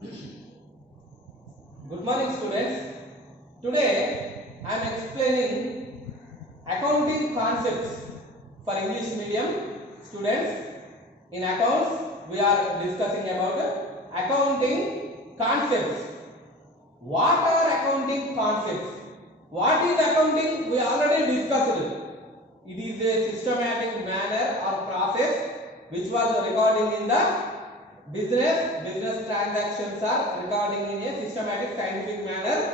Good morning, students. Today I am explaining accounting concepts for English medium students. In accounts, we are discussing about accounting concepts. What are accounting concepts? What is accounting? We already discussed it. It is a systematic manner or process which was recording in the business transactions are recording in a systematic scientific manner.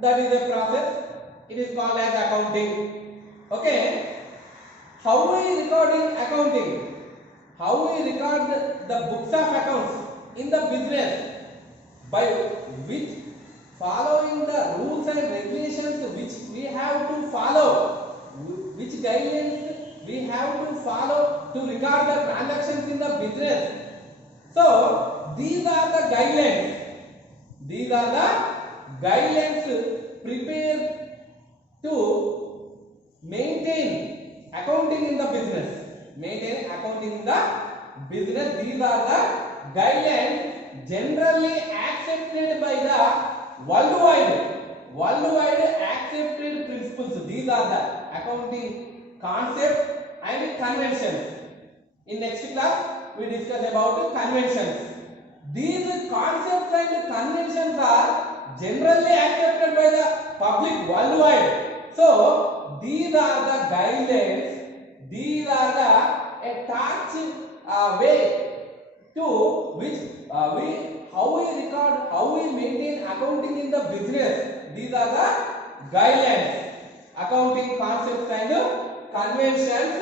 That is a process. It is called as accounting. Okay. How we record in accounting? How we record the books of accounts in the business? By which following the rules and regulations which we have to follow, which guidelines we have to follow to record the transactions in the business. So these are the guidelines. These are the guidelines prepared to maintain accounting in the business. Maintain accounting in the business. These are the guidelines generally accepted by the worldwide accepted principles. These are the accounting concepts and conventions. In next class we discuss about conventions. These concepts and conventions are generally accepted by the public worldwide. So these are the guidelines. These are the touch way to which how we record, how we maintain accounting in the business. These are the guidelines, accounting concepts and conventions.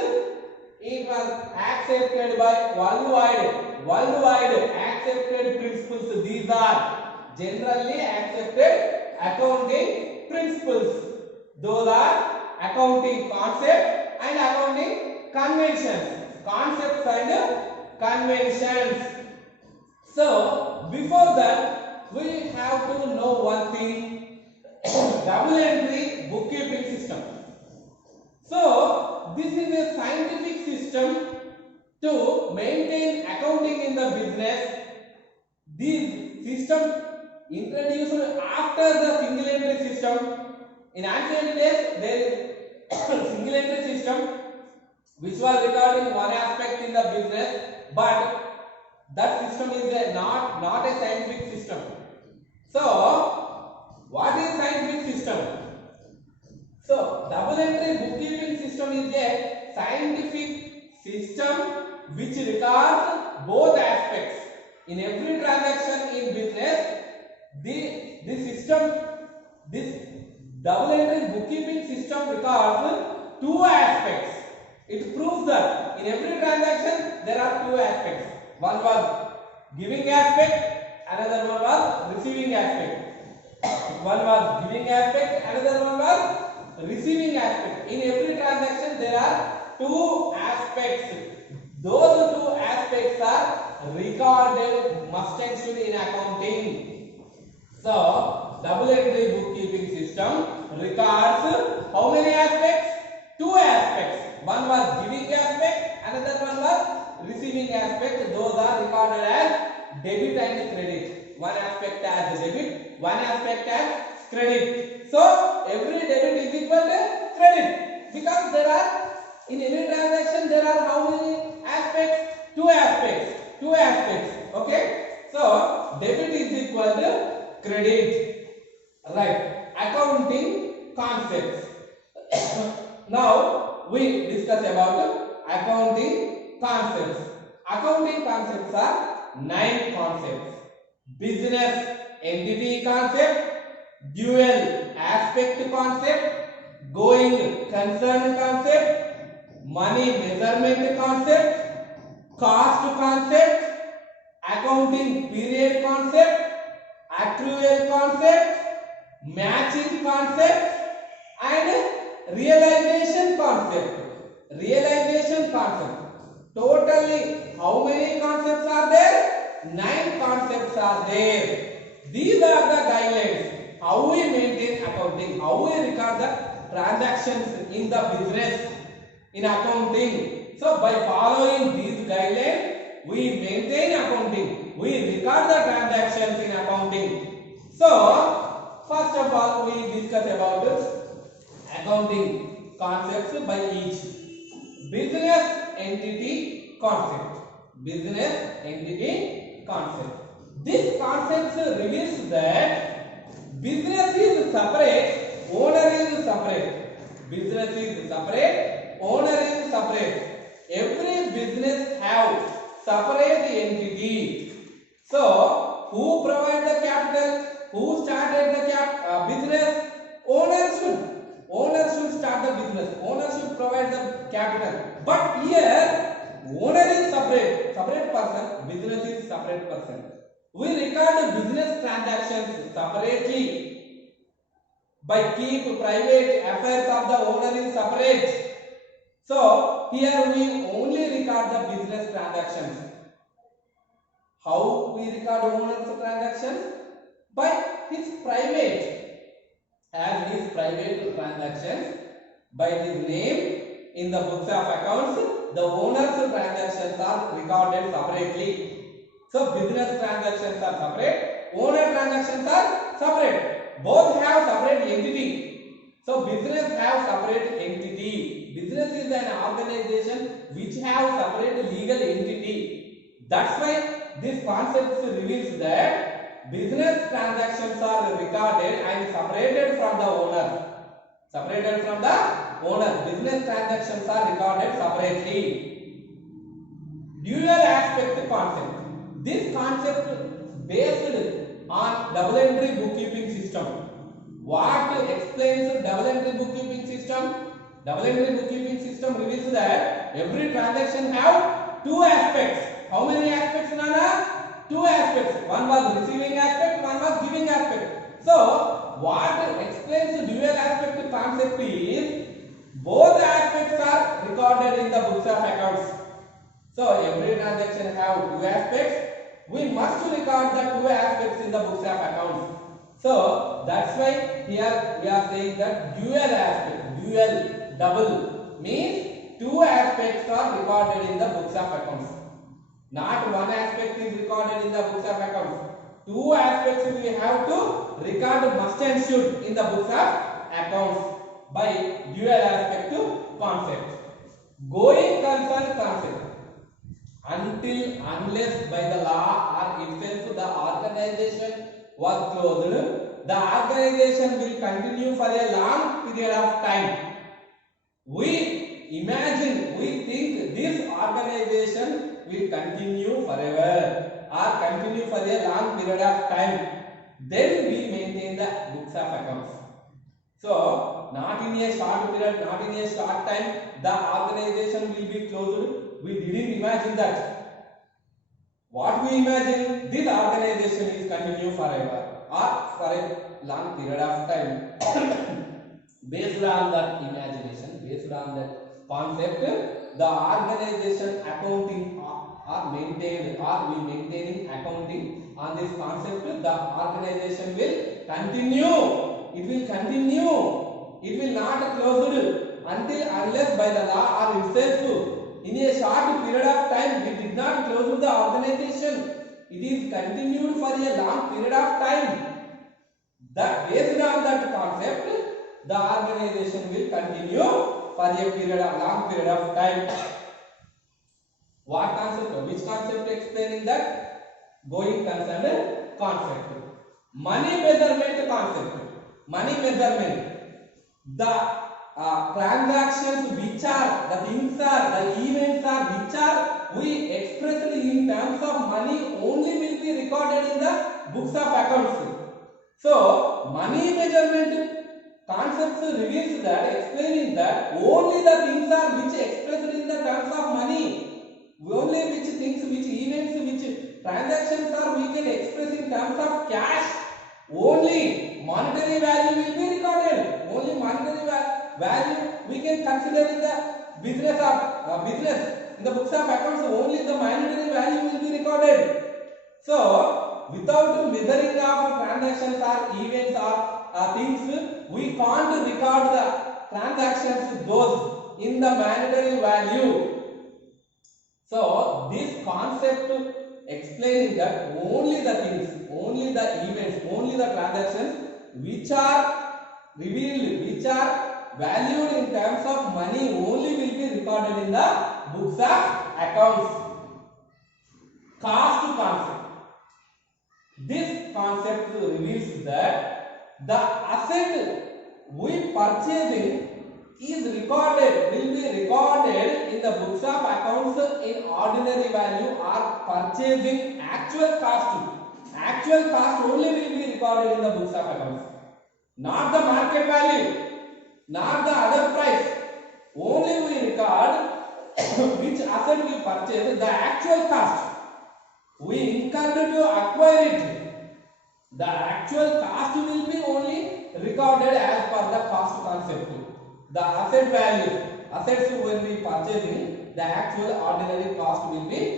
It was accepted by worldwide accepted principles. These are generally accepted accounting principles. Those are accounting concepts and accounting conventions. Concepts and conventions. So before that, we have to know one thing: double entry bookkeeping system. So this is a scientific system to maintain accounting in the business. This system introduced after the single entry system. In ancient days, there is single entry system which was recording one aspect in the business, but that system is not a scientific system. So what is scientific system? So double entry bookkeeping system is a scientific system which records both aspects. In every transaction in business, this double entry bookkeeping system records two aspects. It proves that in every transaction there are two aspects. One was giving aspect, another one was receiving aspect. One was giving aspect, another one was receiving aspect. In every transaction there are two aspects. Those two aspects are recorded, must and should in accounting. So double entry bookkeeping system records how many aspects? Two aspects. One was giving aspect, another one was receiving aspect. Those are recorded as debit and credit. One aspect as debit, one aspect as credit. So every debit is equal to credit, because there are in any transaction there are how many aspects? Two aspects. Okay. So debit is equal to credit. Right. Accounting concepts. Now we discuss about accounting concepts. Accounting concepts are 9 concepts: business entity concept, dual aspect concept, going concern concept, money measurement concept, cost concept, accounting period concept, accrual concept, matching concept, and realization concept. Totally how many concepts are there? 9 concepts are there. These are the guidelines how we maintain accounting, how we record the transactions in the business in accounting. So by following these guidelines, we maintain accounting, we record the transactions in accounting. of all, we discuss about accounting concepts by each. Business entity concept. Business entity concept. This concept reveals that business is separate, owner is separate. Business is separate, owner is separate. Every business have separate entity. So, who provide the capital? Who started the business? Owner should start the business. Owner should provide the capital. But here, owner is separate person. Business is separate person. We record business transactions separately by keep private affairs of the owner is separate. So here we only record the business transactions. How we record owner's transactions? By his private, as his private transactions, by his name in the books of accounts, the owner's transactions are recorded separately. So business transactions are separate, owner transactions are separate. Both have separate entity. So business have separate entity. Business is an organization which have separate legal entity. That's why this concept reveals that business transactions are recorded and separated from the owner. Separated from the owner. Business transactions are recorded separately. Dual aspect concept. This concept based on double entry bookkeeping system. What explains double entry bookkeeping system? Double entry bookkeeping system reveals that every transaction have two aspects. How many aspects, Nana? Two aspects. One was receiving aspect, one was giving aspect. So, what explains dual aspect concept is both aspects are recorded in the books of accounts. So, every transaction have two aspects. We must record the two aspects in the books of accounts. So, that's why here we are saying that dual aspect, dual, double means two aspects are recorded in the books of accounts. Not one aspect is recorded in the books of accounts. Two aspects we have to record must and should in the books of accounts by dual aspect concept. Going concern concept. Until unless by the law or itself the organization was closed, the organization will continue for a long period of time. We imagine, we think this organization will continue forever or continue for a long period of time. Then we maintain the books of accounts. So, not in a short period, not in a short time, the organization will be closed. We didn't imagine that. What we imagine, this organization is continue forever or for a long period of time. Based on that imagination, based on that concept, the organization accounting are maintained, or we maintaining accounting on this concept, the organization will continue. It will continue. It will not closed until unless by the law or itself. In a short period of time, we did not close the organization. It is continued for a long period of time. That based on that concept, the organization will continue for a period of long period of time. What concept? Which concept explaining that? Going concern concept. Money measurement concept. Money measurement. The transactions which are, the things are, the events are, which are we expressed in terms of money only will be recorded in the books of accounts. So, money measurement concepts reveals that, explaining that only the things are which expressed in the terms of money, only which things, which events, which transactions are we can express in terms of cash, only monetary value will be recorded. Only monetary value we can consider in the business of business in the books of accounts. Only the monetary value will be recorded. So, without measuring of transactions or events or things, we can't record the transactions those in the monetary value. So, this concept explaining that only the things, only the events, only the transactions which are revealed, which are valued in terms of money only will be recorded in the books of accounts. Cost concept. This concept reveals that the asset we purchasing is recorded, will be recorded in the books of accounts in ordinary value or purchasing actual cost. Actual cost only will be recorded in the books of accounts. Not the market value, not the other price. Only we record which asset we purchased, the actual cost. We incurred to acquire it. The actual cost will be only recorded as per the cost concept. The asset value, assets when we purchasing, the actual ordinary cost will be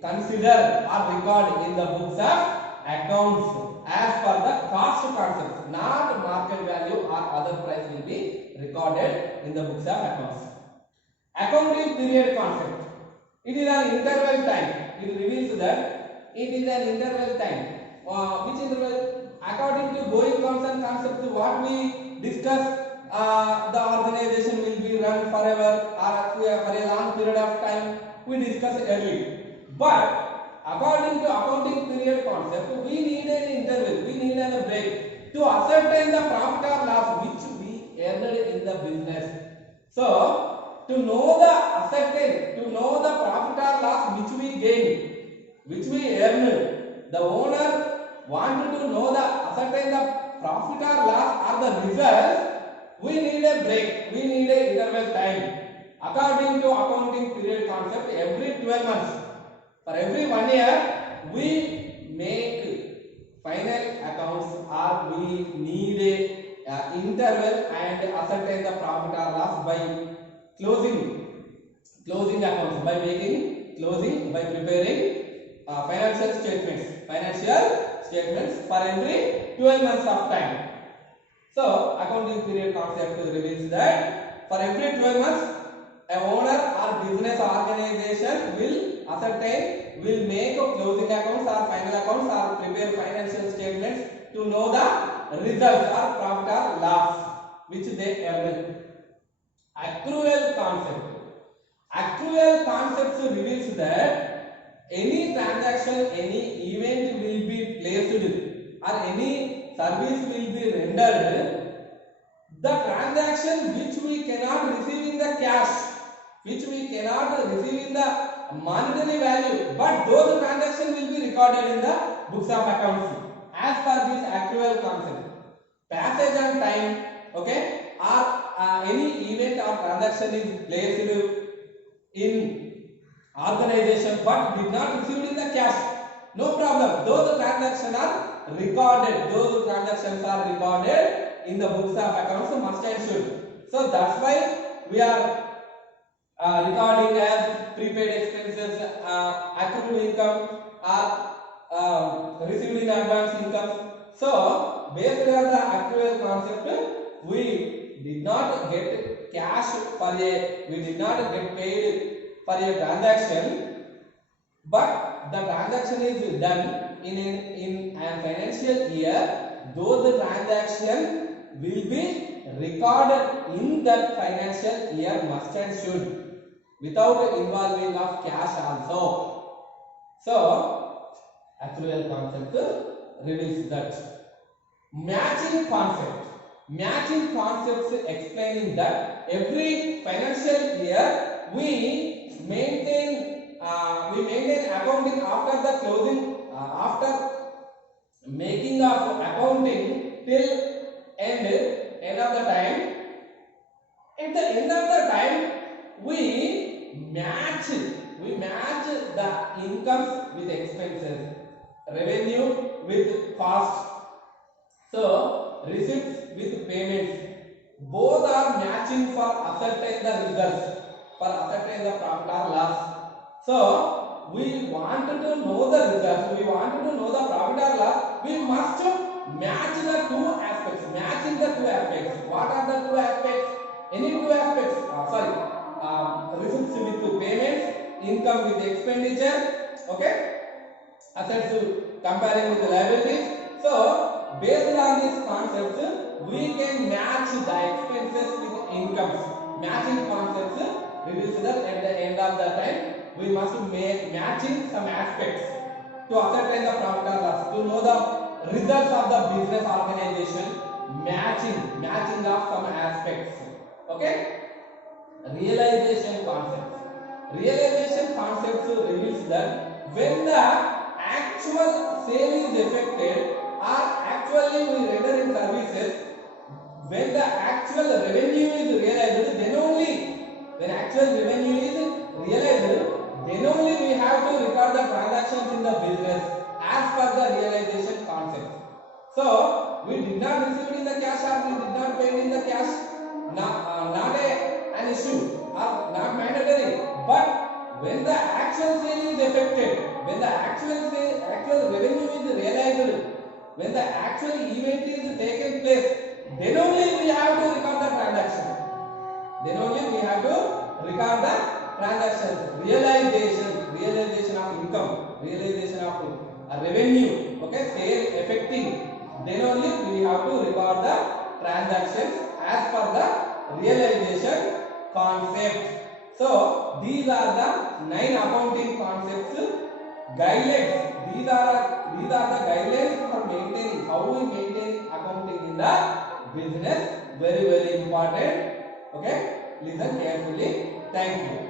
considered or recorded in the books of accounts as per the cost concept. Not market value or other price will be recorded in the books of accounts. Accounting period concept. It is an interval time. It reveals that it is an interval time. Which interval? According to going concern concept, what we discuss, the organization will be run forever or for a long period of time. We discussed earlier. But according to accounting period concept, we need an interval. We need a break to ascertain the profit or loss which we earned in the business. So, to know the ascertain, to know the profit or loss which we gain, which we earned, the owner wanted to know the ascertain the profit or loss or the result. We need a break. We need a interval time. According to accounting period concept, every 12 months, for every 1 year, we make final accounts or we need a interval and ascertain the profit or loss by closing accounts, by making closing, by preparing financial statements for every 12 months of time. So, accounting period concept reveals that for every 12 months, a owner or business organization will make closing accounts or final accounts or prepare financial statements to know the results or profit or loss which they earned. Accrual concept. Accrual concept reveals that any transaction, any event will be placed or any service will be rendered, the transaction which we cannot receive in the cash, which we cannot receive in the monetary value, but those transactions will be recorded in the books of accounts as per this accrual concept. Passage on time, okay, or any event or transaction is placed in organization but did not receive in the cash, no problem, those transactions are recorded. Those transactions are recorded in the books of accounts, must and should. So that's why we are recording as prepaid expenses, accrued income, or received in advance income. So based on the accrual concept, we did not get cash we did not get paid for a transaction, but the transaction is done in a financial year. Those transactions will be recorded in that financial year, must and should, without involving of cash also. So, accrual concept reveals that. Matching concept. Matching concepts explaining that every financial year we maintain accounting after the closing, after making of accounting till end of the time. At the end of the time, we match the incomes with expenses, revenue with cost. So receipts with payments, both are matching for ascertain the results, for ascertain the profit or loss. So we want to know the results, we want to know the profit or loss, we must match the two aspects. Matching the two aspects. What are the two aspects? Any two aspects? Receipts with payments, income with expenditure, okay? Assets comparing with the liabilities. So based on these concepts, the expenses with incomes. Matching concepts reveals that at the end of the time we must make matching some aspects to ascertain the profit or loss, to know the results of the business organization. Matching of some aspects. Okay. Realization concepts reveals that when the actual sale is effected or actually we render in services, when the actual revenue is realized, then only we have to record the transactions in the business as per the realization concept. So we did not receive it in the cash or we did not pay it in the cash, not an issue or not mandatory. But when the actual sale is effected, when the actual revenue is realized, when the actual event is taken place, then only we have to record the transaction. Realization of income, realization of revenue, okay, sale effecting. Then only we have to record the transactions as per the realization concept. So these are the 9 accounting concepts, guidelines. These are the guidelines for maintaining, how we maintain accounting in the business. Very important. Okay, listen carefully. Thank you.